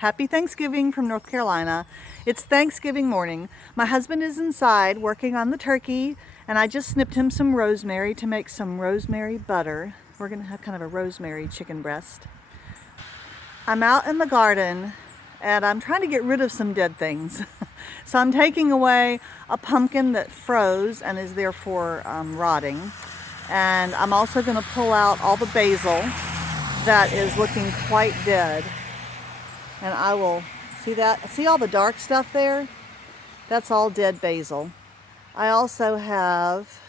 Happy Thanksgiving from North Carolina. It's Thanksgiving morning. My husband is inside working on the turkey, and I just snipped him some rosemary to make some rosemary butter. We're gonna have kind of a rosemary chicken breast. I'm out in the garden and I'm trying to get rid of some dead things. So I'm taking away a pumpkin that froze and is therefore rotting. And I'm also gonna pull out all the basil that is looking quite dead. And I will, see all the dark stuff there? That's all dead basil. I also have,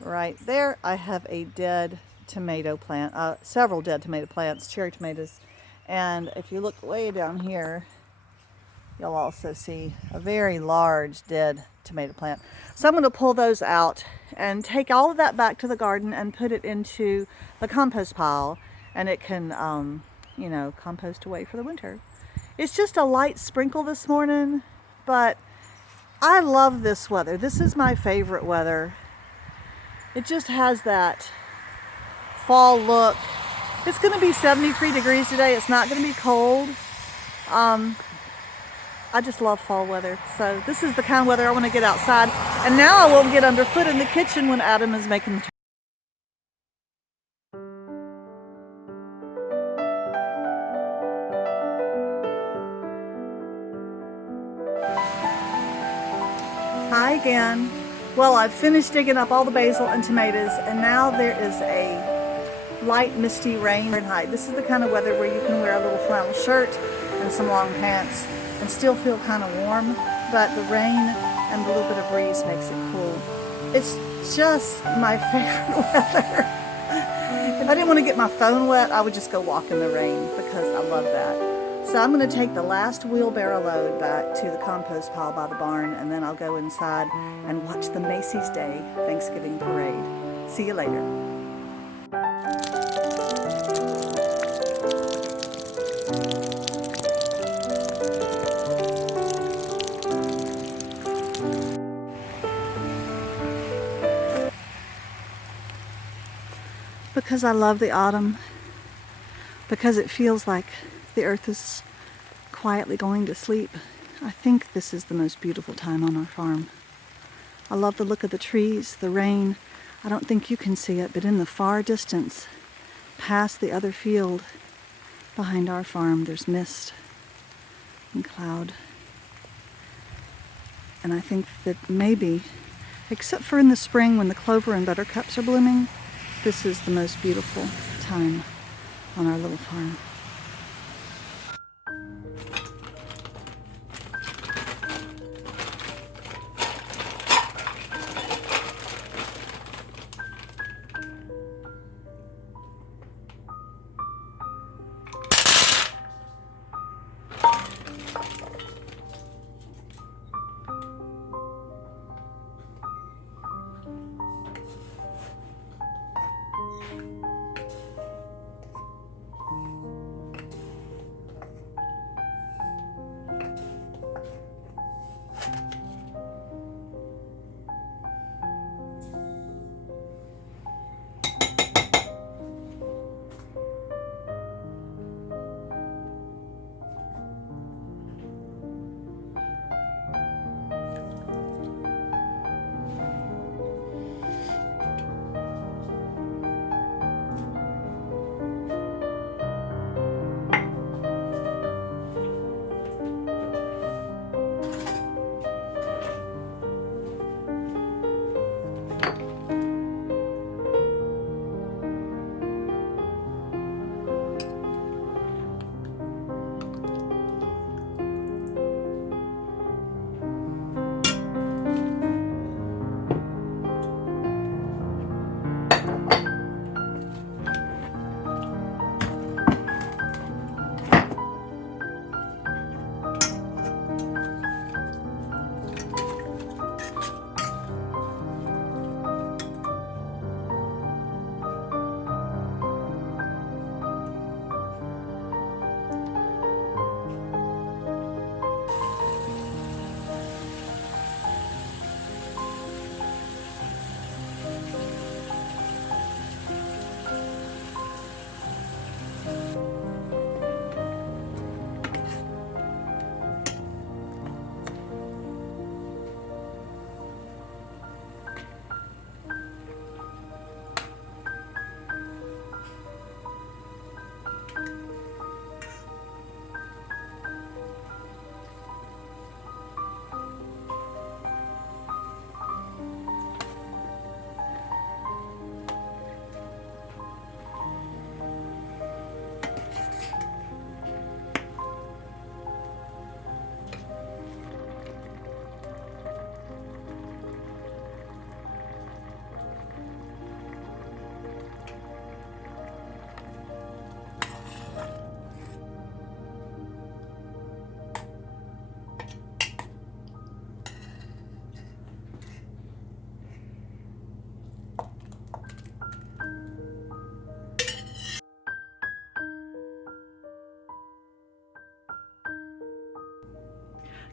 right there, I have a dead tomato plant, several dead tomato plants, cherry tomatoes. And if you look way down here, you'll also see a very large dead tomato plant. So I'm going to pull those out and take all of that back to the garden and put it into the compost pile, and it can, you know, compost away for the winter. It's just a light sprinkle this morning, but I love this weather. This is my favorite weather. It just has that fall look. It's going to be 73 degrees today. It's not going to be cold. I just love fall weather. So this is the kind of weather I want to get outside. And now I won't get underfoot in the kitchen when Adam is making the turkey. Hi again. Well, I've finished digging up all the basil and tomatoes, and now there is a light misty rain. This is the kind of weather where you can wear a little flannel shirt and some long pants and still feel kind of warm, but the rain and the little bit of breeze makes it cool. It's just my favorite weather. If I didn't want to get my phone wet, I would just go walk in the rain because I love that. So I'm going to take the last wheelbarrow load back to the compost pile by the barn, and then I'll go inside and watch the Macy's Day Thanksgiving Parade. See you later. Because I love the autumn, because it feels like the earth is quietly going to sleep, I think this is the most beautiful time on our farm. I love the look of the trees, the rain. I don't think you can see it, but in the far distance, past the other field, behind our farm, there's mist and cloud. And I think that maybe, except for in the spring when the clover and buttercups are blooming, this is the most beautiful time on our little farm.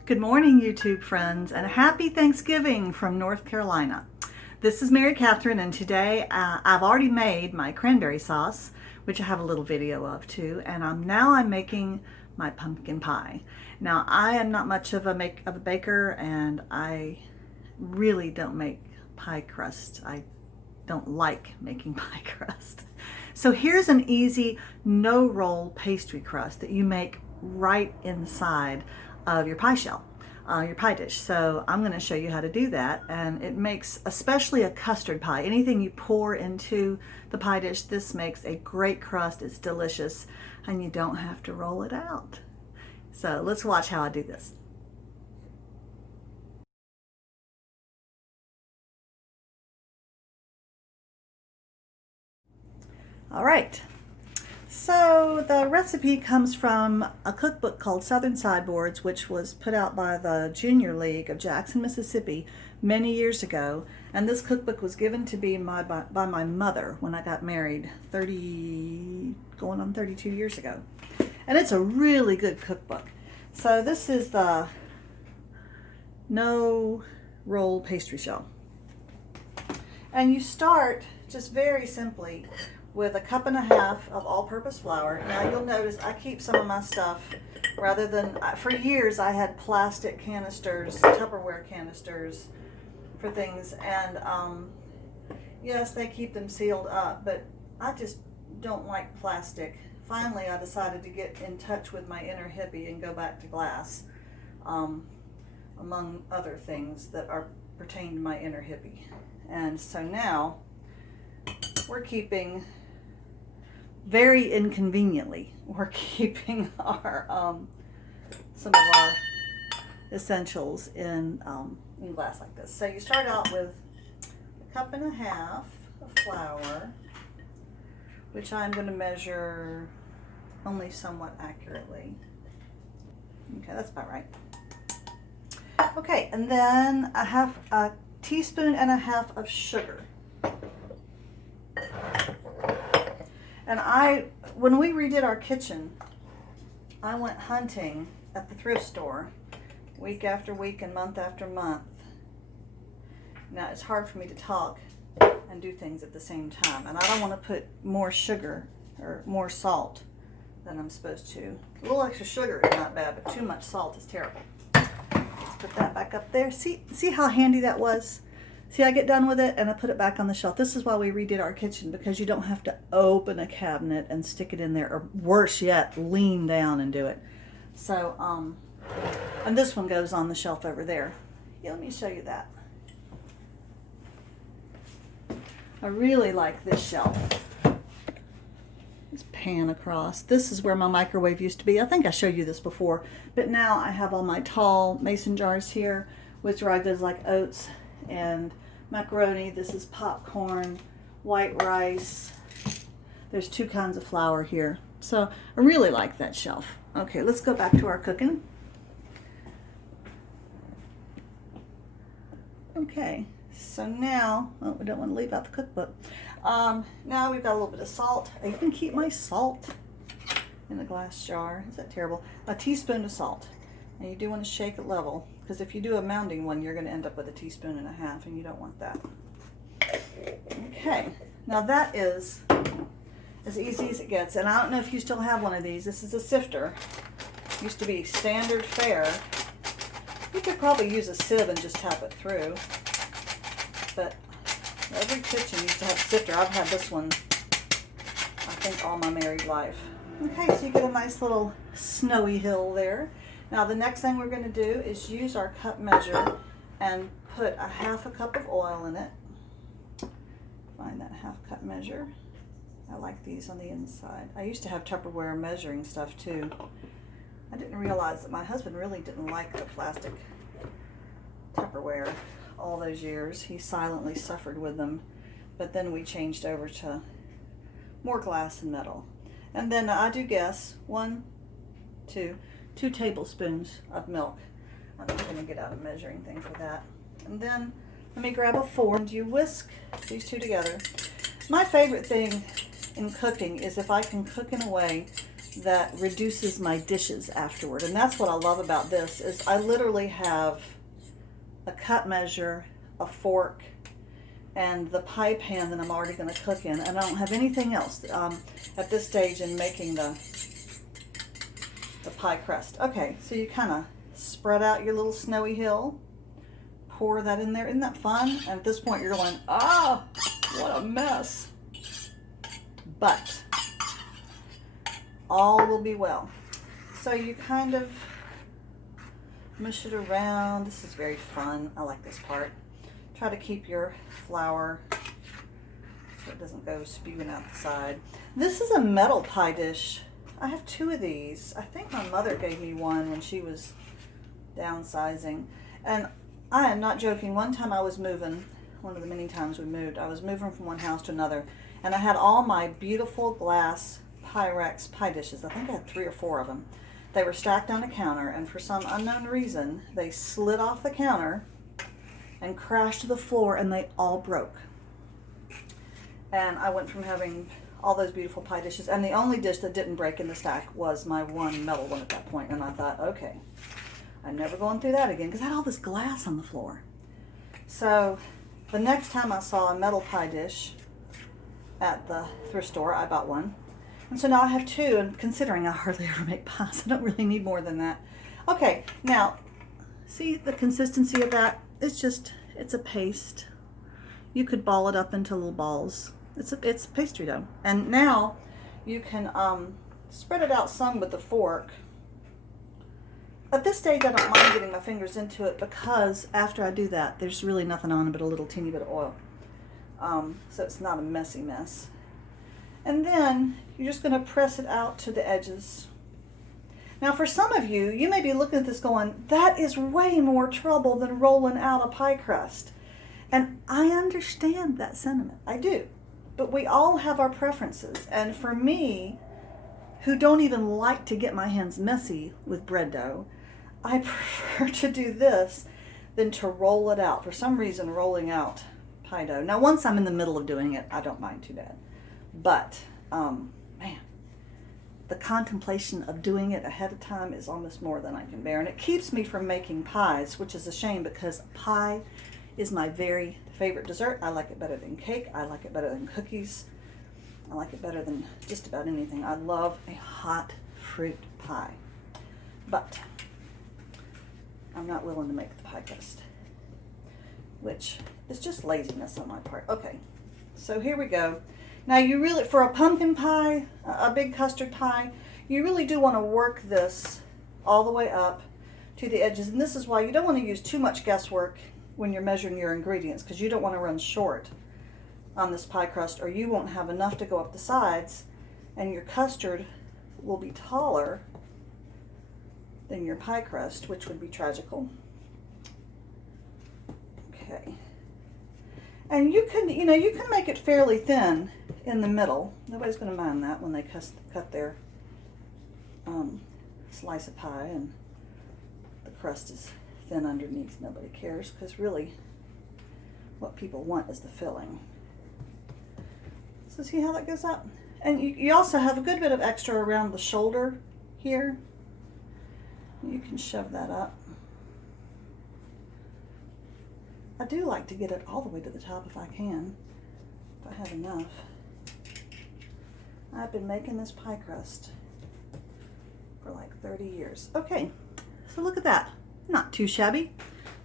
Good morning, YouTube friends, and happy Thanksgiving from North Carolina. This is Mary Catherine, and today I've already made my cranberry sauce, which I have a little video of too, and I'm making my pumpkin pie. Now, I am not much of a baker, and I really don't make pie crust. I don't like making pie crust. So here's an easy no-roll pastry crust that you make right inside of your pie shell, your pie dish. So I'm going to show you how to do that, and it makes, especially a custard pie, anything you pour into the pie dish, this makes a great crust. It's delicious, and you don't have to roll it out. So let's watch how I do this. All right. So the recipe comes from a cookbook called Southern Sideboards, which was put out by the Junior League of Jackson, Mississippi many years ago. And this cookbook was given to me by my mother when I got married going on 32 years ago. And it's a really good cookbook. So this is the no roll pastry shell. And you start just very simply with 1.5 cups of all-purpose flour. Now you'll notice I keep some of my stuff rather than, for years I had plastic canisters, Tupperware canisters for things, and yes, they keep them sealed up, but I just don't like plastic. Finally, I decided to get in touch with my inner hippie and go back to glass, among other things that pertain to my inner hippie. And so now we're keeping, very inconveniently, we're keeping our some of our essentials in glass like this. So you start out with 1.5 cups of flour, which I'm going to measure only somewhat accurately. Okay, that's about right. Okay, and then I have 1.5 teaspoons of sugar. And when we redid our kitchen, I went hunting at the thrift store week after week and month after month. Now, it's hard for me to talk and do things at the same time, and I don't want to put more sugar or more salt than I'm supposed to. A little extra sugar is not bad, but too much salt is terrible. Let's put that back up there. See how handy that was? See, I get done with it and I put it back on the shelf. This is why we redid our kitchen, because you don't have to open a cabinet and stick it in there, or worse yet, lean down and do it. So, and this one goes on the shelf over there. Yeah, let me show you that. I really like this shelf. This pan across. This is where my microwave used to be. I think I showed you this before, but now I have all my tall mason jars here with dry goods like oats and macaroni. This is popcorn, white rice. There's 2 kinds of flour here. So I really like that shelf. Okay, let's go back to our cooking. Okay, so now, oh, we don't want to leave out the cookbook. Now we've got a little bit of salt. I can keep my salt in a glass jar. Is that terrible? 1 teaspoon of salt. And you do want to shake it level, because if you do a mounding one, you're going to end up with 1.5 teaspoons, and you don't want that. Okay, now that is as easy as it gets. And I don't know if you still have one of these. This is a sifter. Used to be standard fare. You could probably use a sieve and just tap it through. But every kitchen used to have a sifter. I've had this one, I think, all my married life. Okay, so you get a nice little snowy hill there. Now the next thing we're going to do is use our cup measure and put 1/2 cup of oil in it. Find that 1/2 cup measure. I like these on the inside. I used to have Tupperware measuring stuff too. I didn't realize that my husband really didn't like the plastic Tupperware all those years. He silently suffered with them, but then we changed over to more glass and metal. And then I do guess 2 tablespoons of milk. I'm not going to get out a measuring thing for that. And then let me grab a fork. You whisk these two together. My favorite thing in cooking is if I can cook in a way that reduces my dishes afterward. And that's what I love about this, is I literally have a cup measure, a fork, and the pie pan that I'm already going to cook in, and I don't have anything else at this stage in making the pie crust. Okay, so you kind of spread out your little snowy hill, pour that in there. Isn't that fun? And at this point you're going, ah, what a mess. But all will be well. So you kind of mush it around. This is very fun. I like this part. Try to keep your flour so it doesn't go spewing out the side. This is a metal pie dish. I have 2 of these. I think my mother gave me one when she was downsizing. And I am not joking. One time I was moving, one of the many times we moved, I was moving from one house to another, and I had all my beautiful glass Pyrex pie dishes. I think I had 3 or 4 of them. They were stacked on a counter, and for some unknown reason, they slid off the counter and crashed to the floor, and they all broke. And I went from having all those beautiful pie dishes, and the only dish that didn't break in the stack was my one metal one at that point. And I thought, okay, I'm never going through that again, because I had all this glass on the floor. So the next time I saw a metal pie dish at the thrift store, I bought one. And so now I have 2, and considering I hardly ever make pies, I don't really need more than that. Okay, now, see the consistency of that? It's a paste. You could ball it up into little balls. It's pastry dough. And now you can spread it out some with the fork. At this stage, I don't mind getting my fingers into it, because after I do that, there's really nothing on it but a little teeny bit of oil. So it's not a messy mess. And then you're just going to press it out to the edges. Now for some of you, you may be looking at this going, that is way more trouble than rolling out a pie crust. And I understand that sentiment. I do. But we all have our preferences. And for me, who don't even like to get my hands messy with bread dough, I prefer to do this than to roll it out. For some reason, rolling out pie dough. Now once I'm in the middle of doing it, I don't mind too bad. But, man, the contemplation of doing it ahead of time is almost more than I can bear. And it keeps me from making pies, which is a shame, because pie is my very favorite dessert. I like it better than cake. I like it better than cookies. I like it better than just about anything. I love a hot fruit pie. But I'm not willing to make the pie crust, which is just laziness on my part. Okay, so here we go. Now you really, for a pumpkin pie, a big custard pie, you really do want to work this all the way up to the edges. And this is why you don't want to use too much guesswork when you're measuring your ingredients, because you don't want to run short on this pie crust, or you won't have enough to go up the sides, and your custard will be taller than your pie crust, which would be tragical. Okay. And you can, you can make it fairly thin in the middle. Nobody's going to mind that when they cut their slice of pie and the crust is thin underneath. Nobody cares, because really what people want is the filling. So see how that goes up? And you also have a good bit of extra around the shoulder here. You can shove that up. I do like to get it all the way to the top if I can, if I have enough. I've been making this pie crust for like 30 years. Okay, so look at that. Not too shabby.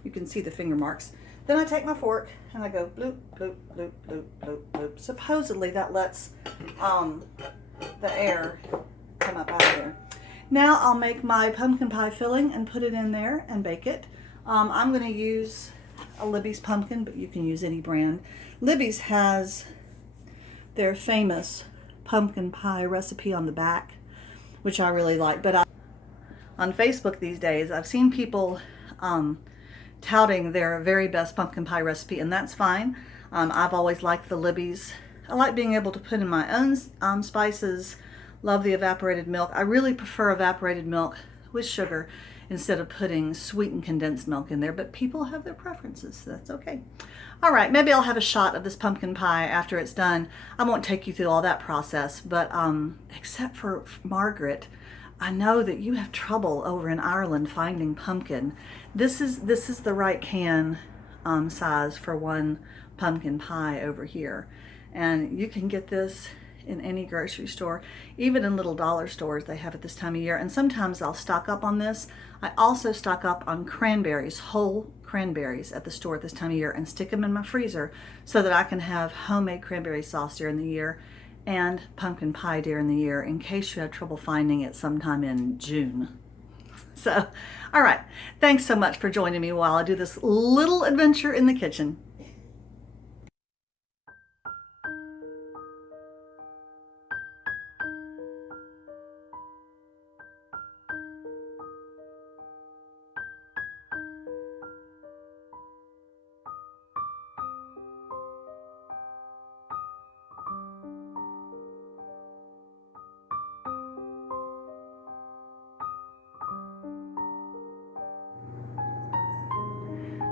You can see the finger marks. Then I take my fork and I go bloop, bloop, bloop, bloop, bloop, bloop. Supposedly that lets the air come up out of there. Now I'll make my pumpkin pie filling and put it in there and bake it. I'm going to use a Libby's pumpkin, but you can use any brand. Libby's has their famous pumpkin pie recipe on the back, which I really like. But on Facebook these days, I've seen people touting their very best pumpkin pie recipe, and that's fine. I've always liked the Libby's. I like being able to put in my own spices. Love the evaporated milk. I really prefer evaporated milk with sugar instead of putting sweetened condensed milk in there, but people have their preferences, so that's okay. All right, maybe I'll have a shot of this pumpkin pie after it's done. I won't take you through all that process, but except for Margaret, I know that you have trouble over in Ireland finding pumpkin. This is the right can size for one pumpkin pie over here. And you can get this in any grocery store, even in little dollar stores they have it this time of year. And sometimes I'll stock up on this. I also stock up on cranberries, whole cranberries at the store at this time of year, and stick them in my freezer so that I can have homemade cranberry sauce during the year and pumpkin pie during the year in case you have trouble finding it sometime in June. So, all right, thanks so much for joining me while I do this little adventure in the kitchen.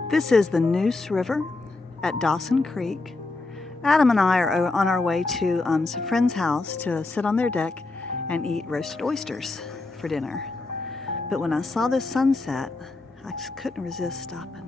This is the Neuse River at Dawson Creek. Adam and I are on our way to some friend's house to sit on their deck and eat roasted oysters for dinner. But when I saw this sunset, I just couldn't resist stopping.